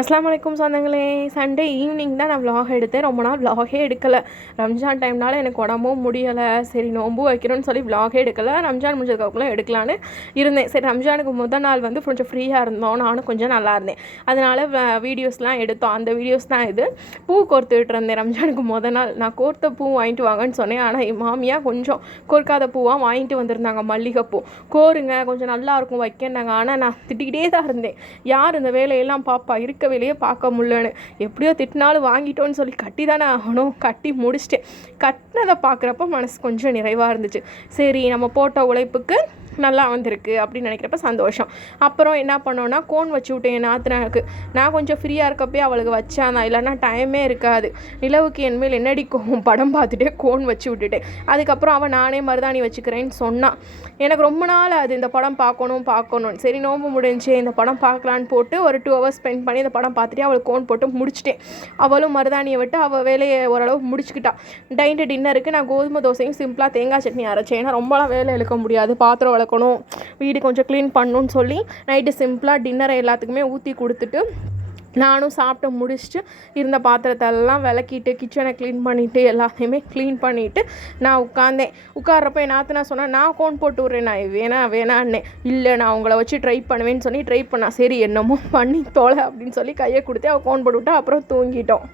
அஸ்ஸலாமு அலைக்கும் சொந்தங்களே. சண்டே ஈவினிங் தான் நான் விலாக் எடுத்தேன். ரொம்ப நாள் விலாகே எடுக்கலை. ரம்ஜான் டைம்னால எனக்கு உடம்பும் முடியலை. சரி நோம்பு வைக்கிறோன்னு சொல்லி விலாகே எடுக்கலை. ரம்ஜான் முடிஞ்சதுக்கப்புறம் எடுக்கலான்னு இருந்தேன். சரி ரம்ஜானுக்கு முதல் நாள் வந்து கொஞ்சம் ஃப்ரீயாக இருந்தோம். நானும் கொஞ்சம் நல்லா இருந்தேன். அதனால் வீடியோஸ்லாம் எடுத்தோம். அந்த வீடியோஸ் தான் இது. பூ கோர்த்துக்கிட்டு இருந்தேன் ரம்ஜானுக்கு முதல் நாள். நான் கோர்த்த பூ வாங்கிட்டு வாங்கன்னு சொன்னேன். ஆனால் என் மாமியாக கொஞ்சம் கோர்க்காத பூவாக வாங்கிட்டு வந்திருந்தாங்க. மல்லிகைப்பூ கோருங்க கொஞ்சம் நல்லாயிருக்கும் வைக்கண்டாங்க. ஆனால் நான் திட்டிக்கிட்டே தான் இருந்தேன். யார் இந்த வேலையெல்லாம் பாப்பா இருக்க வெளியே பார்க்க முடியலன்னு. எப்படியோ திட்டினாலும் வாங்கிட்டோன்னு சொல்லி கட்டி தானே ஆகணும். கட்டி முடிச்சிட்டேன். கட்டினதை பார்க்குறப்ப மனசு கொஞ்சம் நிறைவாக இருந்துச்சு. சரி நம்ம போட்ட உழைப்புக்கு நல்லா வந்திருக்கு அப்படின்னு நினைக்கிறப்ப சந்தோஷம். அப்புறம் என்ன பண்ணோன்னா கோன் வச்சு விட்டேன் என் நாத்தனாருக்கு. நான் கொஞ்சம் ஃப்ரீயாக இருக்கப்பே அவளுக்கு வச்சான் தான், இல்லைன்னா டைமே இருக்காது. நிலவுக்கு என்மேல் என்னடி கோவம் படம் பார்த்துட்டே கோன் வச்சு விட்டுட்டேன். அதுக்கப்புறம் அவன் நானே மருதாணி வச்சுக்கிறேன்னு சொன்னான். எனக்கு ரொம்ப நாள் அது இந்த படம் பார்க்கணும். சரி நோம்பு முடிஞ்சு இந்த படம் பார்க்கலான்னு போட்டு ஒரு 2 hours ஸ்பெண்ட் பண்ணி இந்த படம் பார்த்துட்டு அவளுக்கு கோன் போட்டு முடிச்சிட்டேன். அவளும் மருதாணியை விட்டு அவள் வேலையை ஓரளவு முடிச்சுக்கிட்டான். டின்னருக்கு நான் கோதுமை தோசையும் சிம்பிளாக தேங்காய் சட்னி அரைச்சேன். ஏன்னா ரொம்பலாம் வேலை இழுக்க முடியாது. பாத்திரம் வளர்க்கணும், வீடு கொஞ்சம் க்ளீன் பண்ணணும்னு சொல்லி நைட்டு சிம்பிளாக டின்னரை எல்லாத்துக்குமே ஊற்றி கொடுத்துட்டு நானும் சாப்பிட்டு முடிச்சுட்டு இருந்த பாத்திரத்தெல்லாம் விளக்கிட்டு கிச்சனை க்ளீன் பண்ணிவிட்டு எல்லாத்தையுமே க்ளீன் பண்ணிவிட்டு நான் உட்கார்றப்ப என் நாத்தனா சொன்னால் நான் கோன் போட்டு விட்றேன். நான் வேணான்னே. இல்லை நான் உங்களை வச்சு ட்ரை பண்ணுவேன்னு சொல்லி ட்ரை பண்ணா. சரி என்னமோ பண்ணி தொலை அப்படின்னு சொல்லி கையை கொடுத்து அவள் கோன் போட்டு விட்டா. அப்புறம் தூங்கிட்டோம்.